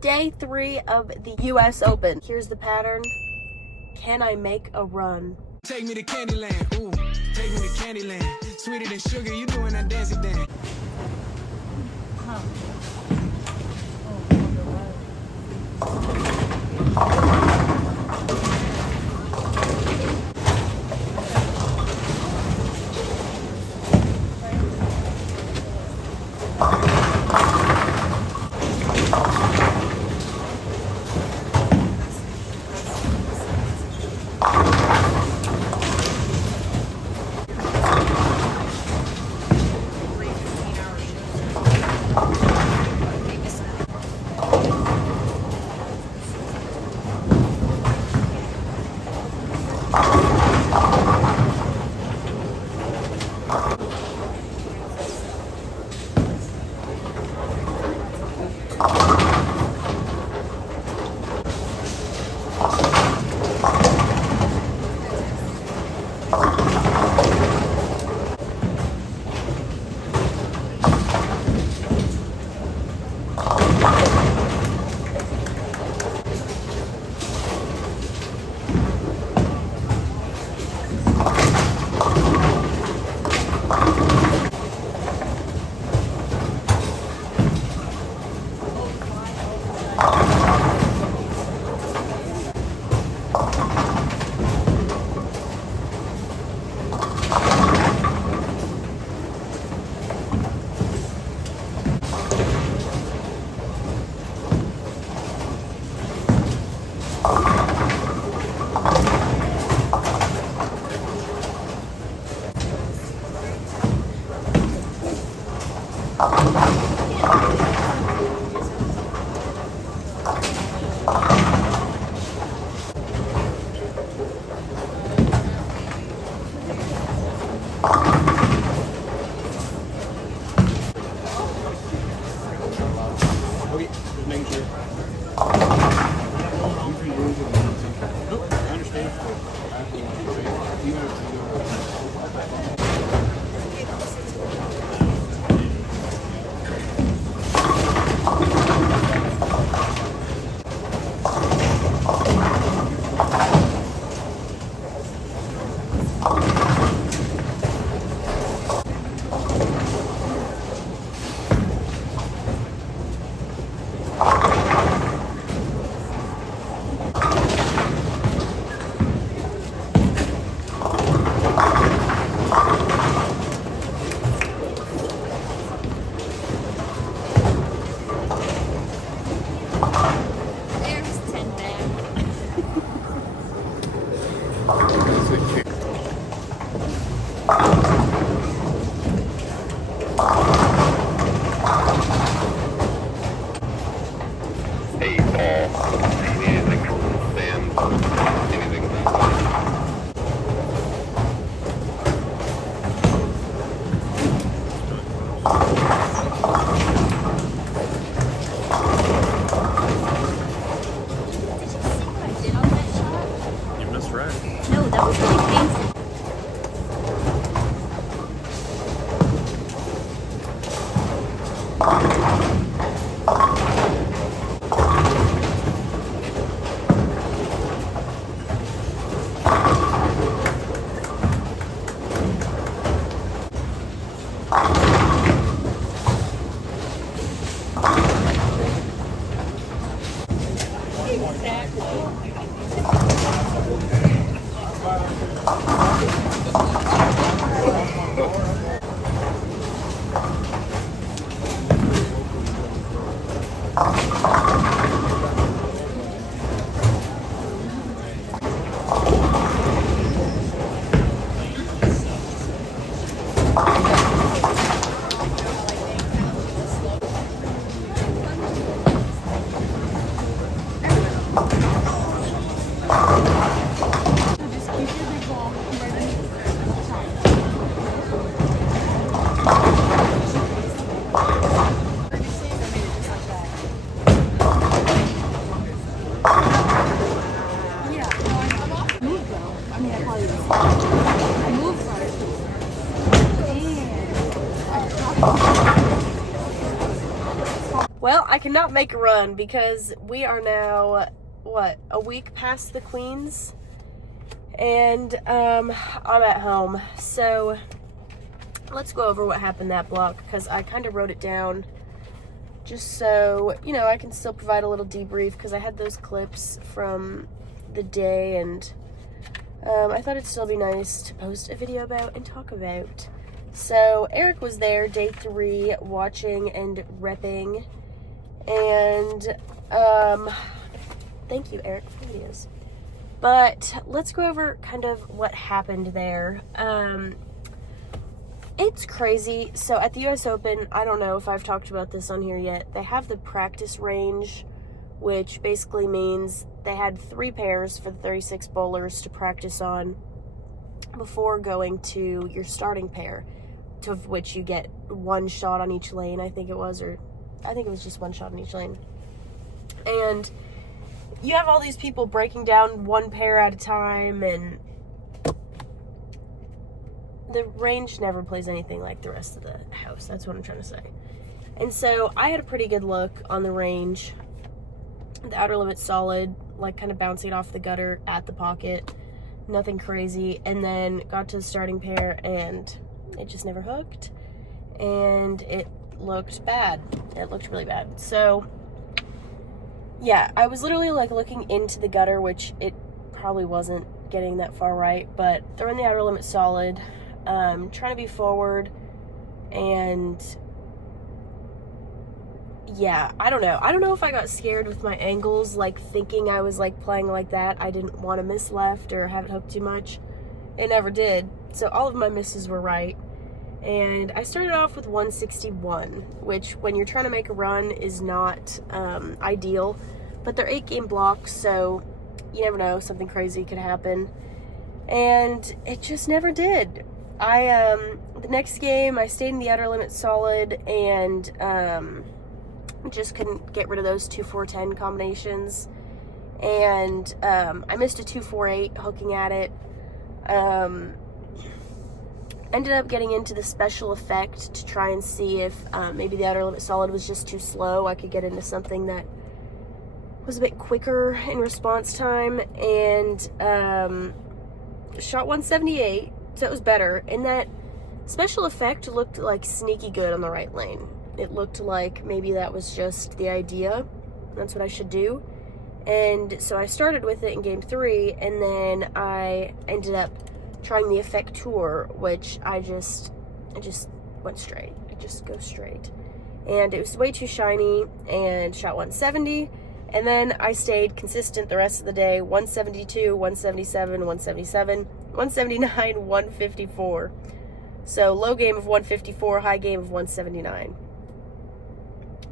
day 3 of the US Open. Here's the pattern. Can I make a run? Take me to Candyland, ooh, take me to Candyland. Sweeter than sugar, you doing that dancey dance. No, that was really painful. I cannot make a run because we are now, what, a week past the Queens, and I'm at home. So let's go over what happened that block, because I kind of wrote it down just so, you know, I can still provide a little debrief, because I had those clips from the day, and I thought it'd still be nice to post a video about and talk about. So Eric was there day 3 watching and repping, and thank you, Eric, for the videos. But let's go over kind of what happened there. It's crazy. So at the US Open, I don't know if I've talked about this on here yet, they have the practice range, which basically means they had 3 pairs for the 36 bowlers to practice on before going to your starting pair, to which you get 1 shot on each lane, I think it was, or I think it was just 1 shot on each lane. And you have all these people breaking down 1 pair at a time, and the range never plays anything like the rest of the house. That's what I'm trying to say. And so I had a pretty good look on the range. The outer limit solid, like kind of bouncing off the gutter at the pocket. Nothing crazy. And then got to the starting pair and it just never hooked. And it looked bad. It looked really bad. So yeah, I was literally like looking into the gutter, which it probably wasn't getting that far right, but throwing the outer limit solid, trying to be forward, and yeah, I don't know if I got scared with my angles, like thinking I was like playing like that. I didn't want to miss left or have it hooked too much. It never did. So all of my misses were right. And I started off with 161, which when you're trying to make a run is not ideal, but they're 8-game blocks, so you never know, something crazy could happen. And it just never did. The next game I stayed in the outer limit solid, and just couldn't get rid of those 2-4-10 combinations. And I missed a 2-4-8 hooking at it. Ended up getting into the special effect to try and see if maybe the outer limit solid was just too slow. I could get into something that was a bit quicker in response time, and shot 178, so it was better. And that special effect looked like sneaky good on the right lane. It looked like maybe that was just the idea. That's what I should do. And so I started with it in game 3, and then I ended up trying the effect tour, which I just went straight. It just goes straight. And it was way too shiny, and shot 170. And then I stayed consistent the rest of the day, 172, 177, 177, 179, 154. So low game of 154, high game of 179.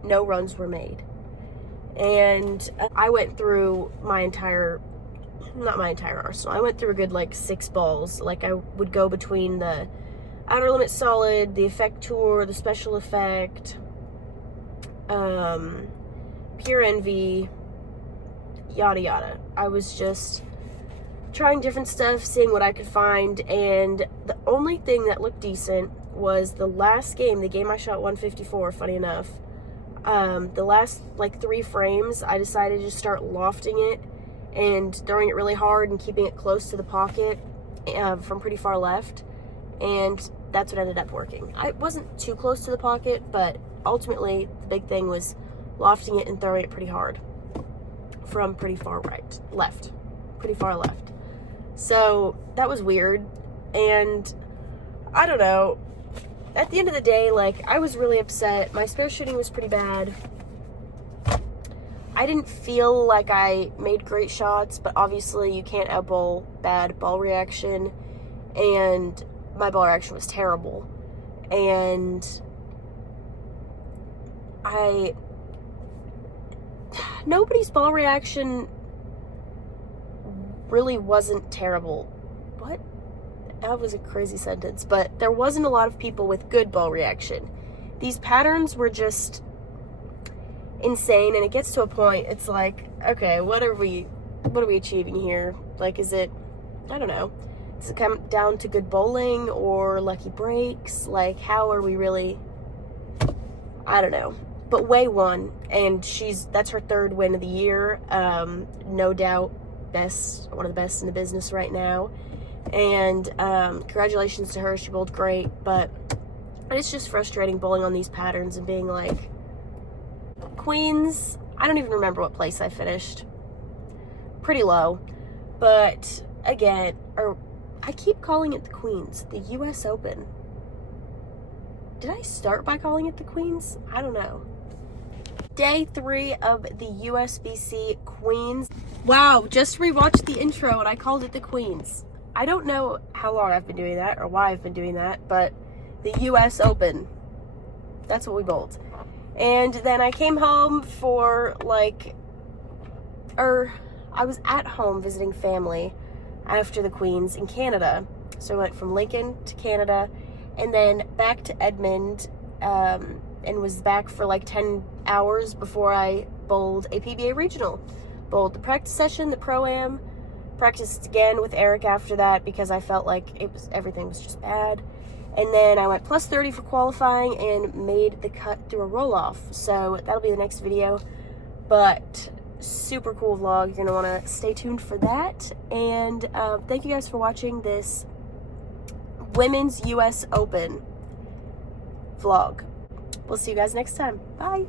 No runs were made. And I went through not my entire arsenal. I went through a good like 6 balls. Like I would go between the outer limit solid, the effect tour, the special effect, pure envy, yada yada. I was just trying different stuff, seeing what I could find, and the only thing that looked decent was the last game, the game I shot 154, funny enough. The last like 3 frames, I decided to start lofting it and throwing it really hard and keeping it close to the pocket from pretty far left, and that's what ended up working. I wasn't too close to the pocket, but ultimately the big thing was lofting it and throwing it pretty hard from pretty far left. So that was weird, and I don't know, at the end of the day, like, I was really upset. My spare shooting was pretty bad. I didn't feel like I made great shots, but obviously you can't outbowl bad ball reaction, and my ball reaction was terrible. And nobody's ball reaction really wasn't terrible. What? That was a crazy sentence, but there wasn't a lot of people with good ball reaction. These patterns were just insane, and it gets to a point, it's like, okay, what are we achieving here? Like, is it, I don't know, does it come down to good bowling or lucky breaks? Like, how are we really, I don't know. but Wei won, and that's her third win of the year. No doubt one of the best in the business right now. And congratulations to her. She bowled great, but it's just frustrating bowling on these patterns and being like, Queens, I don't even remember what place I finished. Pretty low. But again, I keep calling it the Queens, the US Open. Did I start by calling it the Queens? I don't know. Day 3 of the USBC Queens. Wow, just rewatched the intro and I called it the Queens. I don't know how long I've been doing that or why I've been doing that, but the US Open. That's what we bowled. And then I came home I was at home visiting family after the Queens in Canada. So I went from Lincoln to Canada and then back to Edmond, and was back for like 10 hours before I bowled a PBA regional. Bowled the practice session, the Pro-Am, practiced again with Eric after that because I felt like everything was just bad. And then I went plus 30 for qualifying and made the cut through a roll-off. So that'll be the next video. But super cool vlog. You're going to want to stay tuned for that. And thank you guys for watching this Women's US Open vlog. We'll see you guys next time. Bye.